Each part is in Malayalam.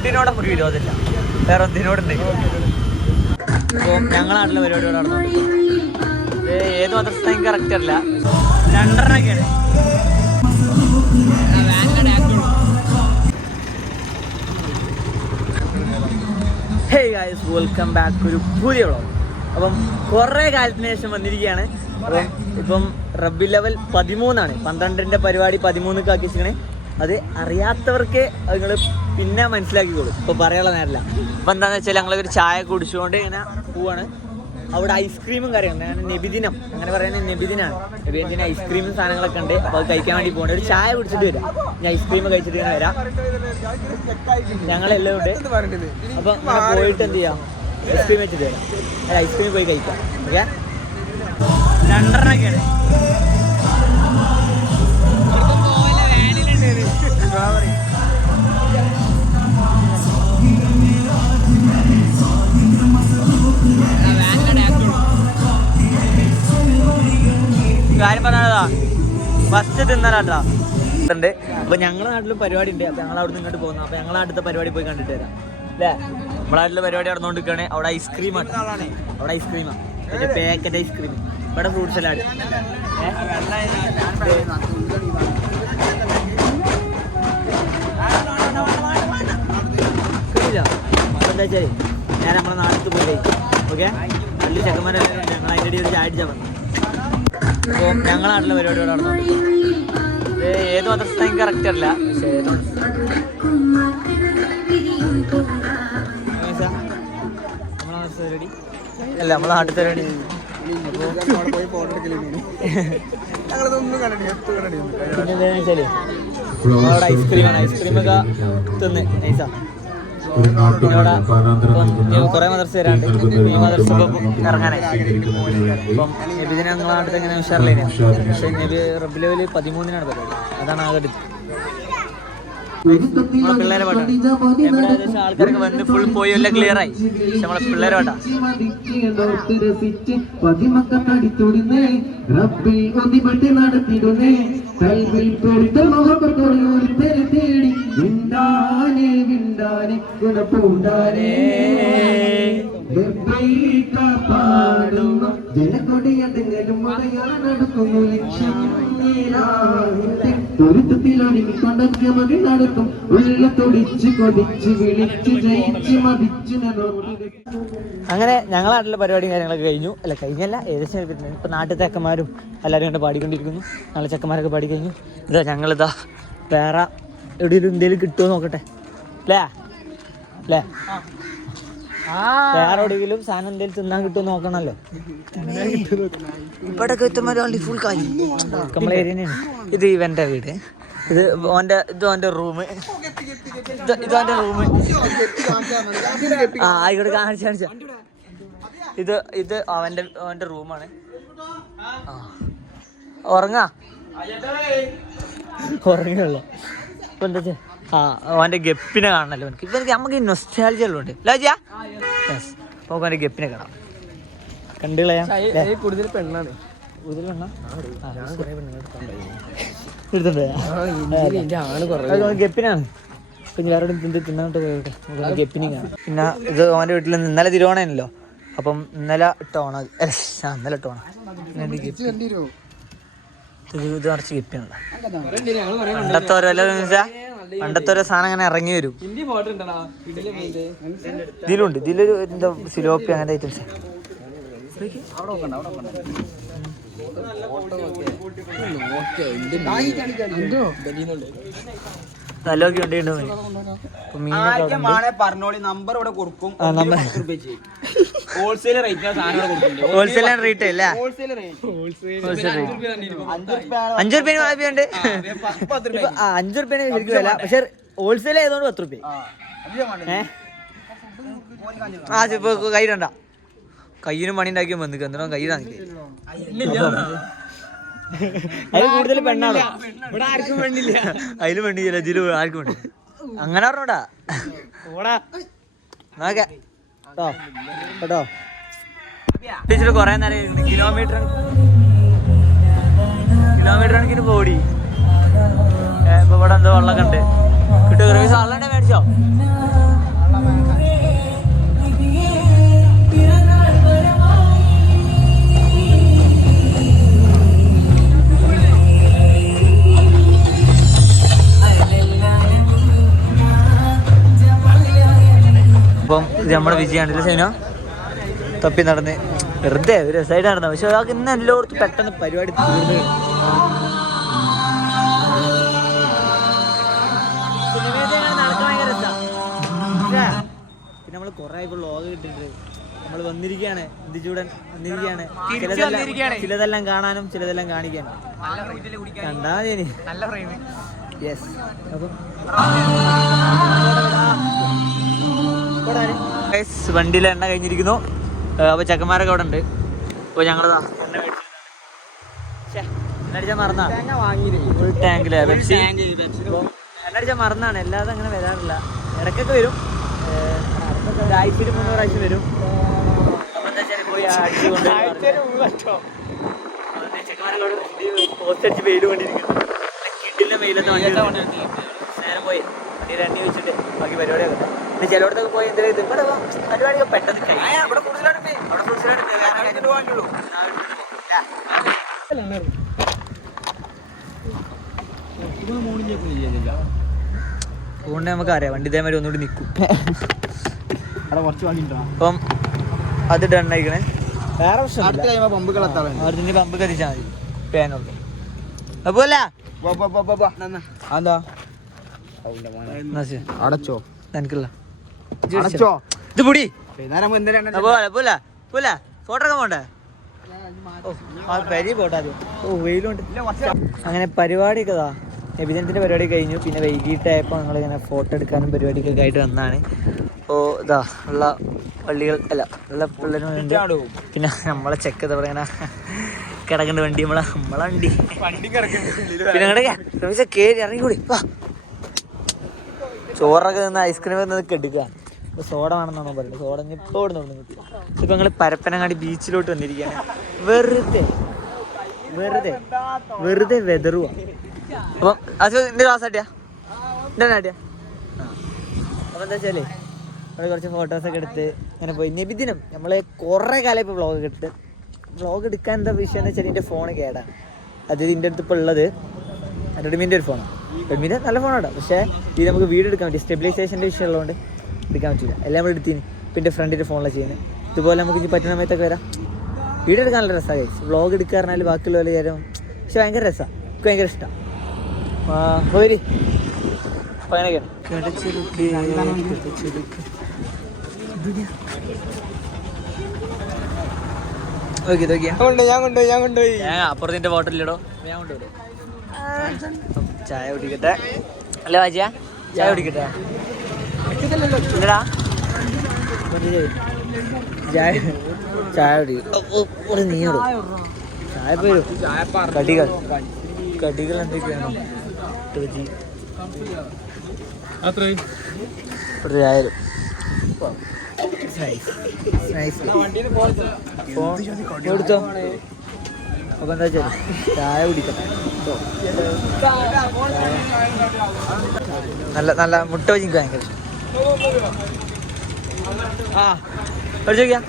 ഫുഡിനോടൊപ്പം ഒരു വിരോധമില്ല, വേറെ ഒന്നിനോടുണ്ട്. അപ്പോൾ ഞങ്ങളെ നാട്ടിലെ പരിപാടിയോട് നടന്നു. ഏത് മദ്രസ എനിക്ക് കറക്റ്റ് അല്ല, 2:30-ഒക്കെയാണ്. ഹേ ഗൈസ്, വെൽക്കം ബാക്ക് ഒരു പുതിയ വ്ളോഗ്. അപ്പം കുറേ കാലത്തിന് ശേഷം വന്നിരിക്കുകയാണ്. അപ്പം ഇപ്പം റബ്ബി ലെവൽ 13 12ന്റെ പരിപാടി 13 ആക്കി വെച്ചിരിക്കണേ. അത് അറിയാത്തവർക്ക് നിങ്ങൾ പിന്നെ മനസ്സിലാക്കിക്കോളൂ, ഇപ്പോൾ പറയാനുള്ള നേരമില്ല. അപ്പം എന്താണെന്ന് വെച്ചാൽ ഞങ്ങളൊരു ചായ കുടിച്ചുകൊണ്ട് ഇങ്ങനെ പോവാണ്. അവിടെ ഐസ്ക്രീമും കാര്യങ്ങളുണ്ട്. ഞാൻ നബിദിനം അങ്ങനെ പറയുന്നത് നബിദിനാണ്. നബിദിന ഐസ്ക്രീമും സാധനങ്ങളൊക്കെ ഉണ്ട്. അപ്പോൾ അത് കഴിക്കാൻ വേണ്ടി പോകണം. ഒരു ചായ കുടിച്ചിട്ട് വരാം, ഞാൻ ഐസ്ക്രീം കഴിച്ചിട്ട് ഇങ്ങനെ വരാം. ഞങ്ങളെല്ലാം ഉണ്ട്. അപ്പം ഇങ്ങനെ പോയിട്ട് എന്ത് ചെയ്യാം, ഐസ്ക്രീം വെച്ചിട്ട് വരാം. ഐസ്ക്രീം പോയി കഴിക്കാം. ഓക്കെ, 2:30-ഒക്കെയാണ്. കാര്യം പറഞ്ഞതാ, ഫസ്റ്റ് തിന്നാലാട്ടാ ഉണ്ട്. അപ്പൊ ഞങ്ങളുടെ നാട്ടിലും പരിപാടി ഉണ്ട്. അപ്പൊ ഞങ്ങൾ അവിടെ നിന്ന് ഇങ്ങോട്ട് പോകുന്നു. അപ്പൊ ഞങ്ങളെ അടുത്ത പരിപാടി പോയി കണ്ടിട്ട് വരാം അല്ലേ. നമ്മുടെ നാട്ടിലെ പരിപാടി നടന്നുകൊണ്ടിരിക്കുകയാണ്. അവിടെ ഐസ്ക്രീമാണ്, അവിടെ ഐസ്ക്രീമാണ്, പിന്നെ പാക്കറ്റ് ഐസ്ക്രീം. ഇവിടെ ഫ്രൂട്ട് സലാഡ്. എന്താ വെച്ചാൽ ഞാൻ നമ്മുടെ നാട്ടിൽ പോയി കഴിക്കും. ഓക്കെ, വലിയ ചെക്കന്മാരെല്ലാം ഞങ്ങൾ അതിൻ്റെ ഇടയിൽ ഒരു ചായ അടിച്ചാൽ വന്നു. അപ്പോൾ ഞങ്ങളുടെ നാട്ടിലെ പരിപാടിയോട് നടന്നു. ഏത് മദ്രസ എനിക്ക് കറക്റ്റ് അല്ല, പക്ഷേ നമ്മളെ മദ്രസ പരിപാടി അല്ല, നമ്മളെ നാട്ടിൽ പരിപാടി. പിന്നെ എന്താണെന്ന് വെച്ചാൽ അവിടെ ഐസ്ക്രീമാണ്. ഐസ്ക്രീമൊക്കെ തിന്ന് നൈസാ. കുറെ മദർസ വരാണ്ട്. ഈ മദർസ ഇറങ്ങാനായി. അപ്പം നബിദിനെ ഞങ്ങളുടെ നാട്ടിൽ എങ്ങനെ ഉഷാറില്ലേനെ. പക്ഷെ നബി റബ്ബി ലെവൽ 13 പരിപാടി. അതാണ് ആകെ പിള്ളേരെ പാട്ടാണ്. എവിടെ ഏകദേശം ആൾക്കാരൊക്കെ വന്ന് ഫുൾ പോയി എല്ലാം ക്ലിയർ ആയി. പക്ഷെ നമ്മളെ പിള്ളേരെ പാട്ടാ. അങ്ങനെ ഞങ്ങളെ നാട്ടിലെ പരിപാടിയും കാര്യങ്ങളൊക്കെ കഴിഞ്ഞു. അല്ല കഴിഞ്ഞല്ല, ഏകദേശം ഇപ്പൊ നാട്ടിൽ ചെക്കന്മാരും എല്ലാവരും കണ്ട് പാടിക്കൊണ്ടിരിക്കുന്നു. നാളെ ചെക്കന്മാരൊക്കെ പാടി കഴിഞ്ഞു. ഇതാ ഞങ്ങളിതാ വേറെ എവിടെയെങ്കിലും എന്തെങ്കിലും കിട്ടുമോ നോക്കട്ടെ അല്ലേ അല്ലേ. വേറെ എവിടെയെങ്കിലും സാധനം എന്തെങ്കിലും തിന്നാൻ കിട്ടുമോ നോക്കണല്ലോ. ഇവിടെ ഫുൾ കാര്യം നമ്മളെ ഏരിയ തന്നെയാണ്. ഇത് ഇവന്റെ വീട്, ഇത് ഓന്റെ റൂം, ഇതോന്റെ റൂം. ആ ആയിക്കോട്ടെ, കാണിച്ച ഇത് അവന്റെ റൂമാണ്. ആ ഉറങ്ങുള്ളൂ. ഇപ്പൊ എന്താ വെച്ചാ അവന്റെ ഗപ്പിനെ കാണണല്ലോ. ഇവർക്ക് നമുക്ക് നൊസ്റ്റാൾജിയ ഉള്ളുണ്ട്. അപ്പൊ അവന്റെ ഗപ്പിനെ കാണാം, കണ്ടു കളയാം. കൂടുതൽ പെണ്ണാണ്, കൂടുതൽ പെണ്ണാ ഗപ്പിനാണ്. പിന്നെ വേറെ തിന്നിട്ട് പോയിട്ട് ഗപ്പിനെ കാണാം. പിന്നെ ഇത് അവന്റെ വീട്ടിൽ ഇന്നലെ തിരുവോണല്ലോ. അപ്പം ഇന്നലെ ഇട്ടോണ ഇന്നലെ ഇട്ടോണ ഇത് നിറച്ച് ഗപ്പിയാണല്ലോ. പണ്ടത്തെ ഓരോ സാധനം അങ്ങനെ ഇറങ്ങി വരും. ഇതിലുണ്ട്, ഇതിലൊരു എന്താ സിലോപ്പി അങ്ങനത്തെ ഐറ്റംസ്. തലൊക്കെ ഉണ്ട്. ഹോൾസെയിൽ റേറ്റ് അല്ലേ? 5 രൂപ 5 രൂപ ശരിക്കും വില. പക്ഷെ ഹോൾസെയിൽ ആയതുകൊണ്ട് 10 രൂപ. കയ്യിടണ്ട, കയ്യിനും പണി ഉണ്ടാക്കി വന്നിട്ട് എന്തിനോ കയ്യിടാൻ. അതിൽ കൂടുതൽ പെണ്ണാണോ? ഇവിടെ ആർക്കും പെണ്ണില്ല. അതിലും പെണ്ണില്ല, ഇതിലും ആർക്കും വേണ്ടി. അങ്ങനെ പറഞ്ഞോടാ നോക്കെ കേട്ടോ. ടീച്ചർ കൊറേ നേരം കിലോമീറ്റർ കണക്കിന് പോടി. ഇപ്പൊ ഇവിടെ എന്തോ വെള്ളമൊക്കെ ഉണ്ട്. കിട്ടുക സർവീസ് ആളുടെ മേടിച്ചോ? അപ്പം ഇത് നമ്മുടെ വിജയാണല്ലേ സൈനോ തപ്പി നടന്ന് വെറുതെ ഒരു രസമായിട്ട് നടന്ന പക്ഷെ അതൊക്കെ ഇന്ന് എല്ലായിടത്തും പെട്ടെന്ന് പരിപാടി തീർന്നു. നടക്കാൻ ഭയങ്കര രസമാണ്. പിന്നെ നമ്മൾ കുറെ ആയിപ്പോൾ വ്ളോഗ് കിട്ടിയിട്ടുണ്ട്. നമ്മൾ വന്നിരിക്കുകയാണ്, ഇന്ത്യച്ചൂടൻ വന്നിരിക്കുകയാണ്. ചിലതെല്ലാം കാണാനും ചിലതെല്ലാം കാണിക്കാനും കണ്ടാ മതി. യെസ്. അപ്പം വണ്ടിയിലെ എണ്ണ കഴിഞ്ഞിരിക്കുന്നു. അപ്പോൾ ചെക്കന്മാരൊക്കെ അവിടെ ഉണ്ട്. അപ്പോൾ ഞങ്ങളതാ എണ്ണ മേടിച്ചു. എണ്ണ അടിച്ചാൽ മറന്നാണ് ഫുൾ ടാങ്കില് പെപ്സി. എണ്ണ അടിച്ചാൽ മറന്നാണ്. അല്ലാതെ അങ്ങനെ വരാറില്ല. ഇടയ്ക്കൊക്കെ വരും. ആഴ്ചയിൽ 3 പ്രാവശ്യം വരും. അപ്പോൾ എന്താ വെച്ചാൽ പോയി അടിച്ചു കൊണ്ട് ചെക്കന്മാരൊക്കെ പോസ്റ്റ് അടിച്ച് വെയിൽ കൊണ്ടിരിക്കുന്നു. കിട്ടില്ല വെയിലത്ത് വണ്ടി നേരം പോയി വണ്ടിയിൽ എണ്ണ വെച്ചിട്ട് ബാക്കി പരിപാടിയൊക്കെ. പിന്നെ ചിലയിടത്തൊക്കെ പോയി എന്തെങ്കിലും ഇവിടെ പരിപാടിയൊക്കെ പെട്ടെന്ന് കഴിയും. അവിടെ കൂടുതലാണ് അതുകൊണ്ട് നമുക്കറിയാം വണ്ടി ഇതേമാതിരി ഒന്നുകൂടി നിൽക്കും. അപ്പം അത് ഡണ്ണായിക്കണേ. വേറെ പ്രശ്നം അർജന്റീന പമ്പ് കത്തിച്ചാൽ മതി പേനുള്ളൂ. അപ്പോല്ല അടച്ചോ എനിക്കുള്ള അടച്ചോ ഇത് പൊടി ഫോട്ടോ ഒക്കെ പോണ്ടേ? പരി പോട്ടെ. ഓ വെയിലുണ്ട്. അങ്ങനെ പരിപാടിയൊക്കെ ഇതാ നബിദിനത്തിൻ്റെ പരിപാടി കഴിഞ്ഞു. പിന്നെ വൈകിട്ടായപ്പോൾ ഞങ്ങളിങ്ങനെ ഫോട്ടോ എടുക്കാനും പരിപാടിയൊക്കെ ആയിട്ട് വന്നതാണ്. അപ്പോൾ ഇതാ ഉള്ള പള്ളികൾ അല്ല ഉള്ള പിള്ളേരുണ്ട്. പിന്നെ നമ്മളെ ചെക്ക് ഇതാ ഇങ്ങനെ കിടക്കേണ്ട വണ്ടി നമ്മളെ വണ്ടി പിന്നെ അങ്ങോട്ടേക്ക് കയറി ഇറങ്ങിക്കൂടി. ചോറൊക്കെ നിന്ന് ഐസ്ക്രീം നിന്നൊക്കെ എടുക്കുക. ഇപ്പോൾ സോഡ വേണമെന്നാണോ പറയുന്നത്. സോഡ ഇപ്പോൾ ഇവിടെ നിന്ന് കിട്ടും. ഇപ്പം ഞങ്ങൾ പരപ്പനങ്ങാടി ബീച്ചിലോട്ട് വന്നിരിക്കുകയാണ്. വെറുതെ വെതറുക. അപ്പം അത് എൻ്റെ ക്ലാസ് ആട്ടിയാ എൻ്റെ ആട്ടിയാ. അപ്പം എന്താ വെച്ചാൽ നമ്മൾ കുറച്ച് ഫോട്ടോസൊക്കെ എടുത്ത് അങ്ങനെ പോയി. നബിദിനം നമ്മൾ കുറേ കാലം ഇപ്പോൾ വ്ളോഗ് എടുത്ത് വ്ളോഗ് എടുക്കാൻ എന്താ വിഷയം എന്ന് വെച്ചാൽ എൻ്റെ ഫോണ് കേടാണ്. അത് ഇതിൻ്റെ അടുത്ത് ഇപ്പോൾ ഉള്ളത് റെഡ്മിൻ്റെ ഒരു ഫോണാണ്. റെഡ്മിൻ്റെ നല്ല ഫോണാണ്. പക്ഷേ ഇത് നമുക്ക് വീഡിയോ എടുക്കാൻ പറ്റും. സ്റ്റെബിലൈസേഷൻ്റെ വിഷയം ഉള്ളതുകൊണ്ട് എടുക്കാൻ പറ്റില്ല. എല്ലാം നമ്മൾ എടുത്തിന്. ഇപ്പം എൻ്റെ ഫ്രണ്ടിൻ്റെ ഫോണിലാണ് ചെയ്യുന്നത്. ഇതുപോലെ നമുക്ക് ഇനി പറ്റുന്ന സമയത്തൊക്കെ വരാം. വീഡിയോ എടുക്കാൻ നല്ല രസമാണ്. വ്ളോഗ് എടുക്കുക പറഞ്ഞാൽ ബാക്കിയുള്ള പോലെ കാര്യം പക്ഷെ ഭയങ്കര രസമാണ്. എനിക്ക് ഭയങ്കര ഇഷ്ടമാണ്. പോരി അപ്പം അങ്ങനെയൊക്കെയാണ്. അപ്പുറത്തിന്റെ ബോട്ടിലിടോ ഞാൻ കൊണ്ടുപോയി. ചായ കുടിക്കട്ടെ. അല്ല വാജിയ ചായ കുടിക്കട്ടെ. ഇല്ലടാ ചായ കുടി നീയോടോ. ചായ പോരും. കടികൾ എന്തൊക്കെയാണോ? കൊടുത്തോ. അപ്പൊ എന്താ വെച്ചാൽ ചായ കുടിക്കട്ടെ. നല്ല മുട്ട വെച്ചിക്ക് ഭയങ്കര ആ പഠിച്ചോക്കിയാ.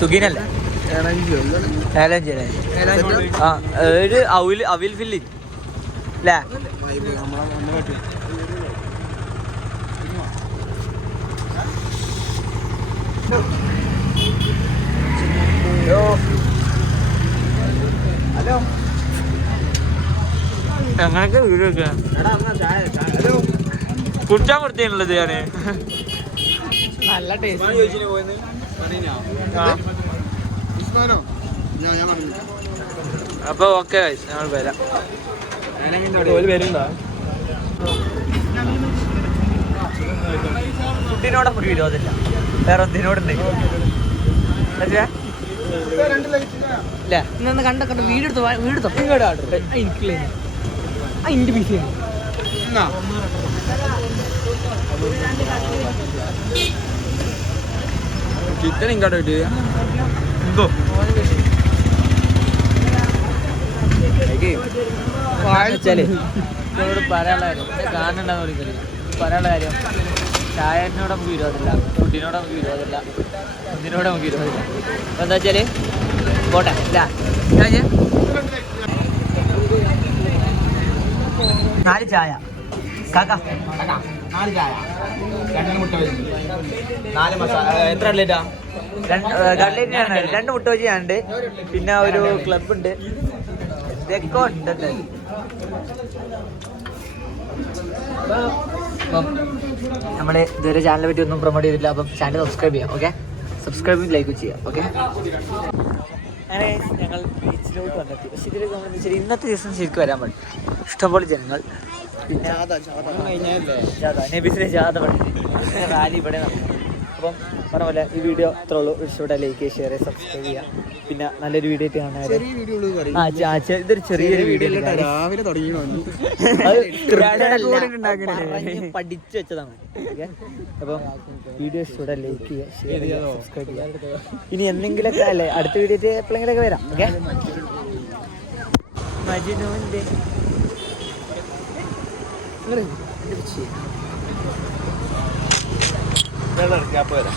സുഖീനല്ലേ ആ ഒരു അവിൽ ഫില്ലിങ് അല്ലേ? ഹലോ എങ്ങനെയൊക്കെ വീഡിയോ ഒക്കെ കുടിച്ചാൻ കൊടുത്തേനുള്ളത് ഞാന്. നല്ല ടേസ്റ്റ്. അപ്പൊ ഓക്കെ ഞങ്ങൾ വരാം. ഫുഡിനോടെ നമുക്ക് വിരോധമില്ല. വേറെ എന്തിനോടുണ്ട് ഇല്ല. ഇന്ന് കണ്ട വീടെടുത്തോ എനിക്കില്ലേ അതിൻ്റെ പീസ് ചിക്കൻ ഇങ്ങോട്ട് കിട്ടിയ എന്തോ വെച്ചാല് എന്നോട് പറയാനുള്ള കാര്യം കാണുന്നുണ്ടെന്ന് വിളിക്കല് പറയാനുള്ള കാര്യം ചായനോട് നമുക്ക് വിരോധമില്ല, ഫുഡിനോട് നമുക്ക് വിരോധമില്ല, ഒന്നിനോട് നമുക്ക് വിരോധമില്ല. അപ്പം എന്താ വെച്ചാൽ പോട്ടെ ഇല്ല 4 ചായ കാക്ക 4 ചായ 2 മുട്ട വെച്ച് 4 മസാല എത്ര കട്ലേറ്റാ? 2 മുട്ട വെച്ച് ഞാനുണ്ട്, പിന്നെ ഒരു ക്ലബ് ഉണ്ട്, ഇതൊക്കെ ഉണ്ട്. അപ്പം നമ്മൾ ഇതുവരെ ചാനലിനെ പറ്റി ഒന്നും പ്രൊമോട്ട് ചെയ്തിട്ടില്ല. അപ്പം ചാനൽ സബ്സ്ക്രൈബ് ചെയ്യാം. ഓക്കെ, സബ്സ്ക്രൈബും ലൈക്കും ചെയ്യാം. ഓക്കെ, അങ്ങനെ ഞങ്ങൾ ബീച്ചിലോട്ട് വന്നെത്തി. പക്ഷേ ഇതിൽ വെച്ചാൽ ഇന്നത്തെ ദിവസം ശരിക്കും വരാൻ പറ്റും, ഇഷ്ടംപോലെ ജനങ്ങൾ. പിന്നെ നബീസിനെ ജാഥ പഠിച്ചു റാലി ഇവിടെ നടക്കും. അപ്പം പറഞ്ഞ പോലെ ഈ വീഡിയോ ഇത്രേ ഉള്ളൂ. ഇഷ്ടപ്പെട്ട ലൈക്ക്, ഷെയർ, സബ്സ്ക്രൈബ് ചെയ്യുക. പിന്നെ നല്ലൊരു വീഡിയോ ആയിട്ട് കാണാൻ. ഇതൊരു ചെറിയൊരു വീഡിയോ പഠിച്ചു വെച്ചതാണ്. അപ്പം വീഡിയോ ഇഷ്ടപ്പെട്ട ലൈക്ക് ചെയ്യുക, ഷെയർ ചെയ്യുക, സബ്സ്ക്രൈബ് ചെയ്യുക. ഇനി എന്തെങ്കിലുമൊക്കെ അല്ലേ അടുത്ത വീഡിയോ എപ്പോഴെങ്കിലൊക്കെ വരാം. ഓക്കെ, മജ്നൂന്റെ ഞാൻ വരാം.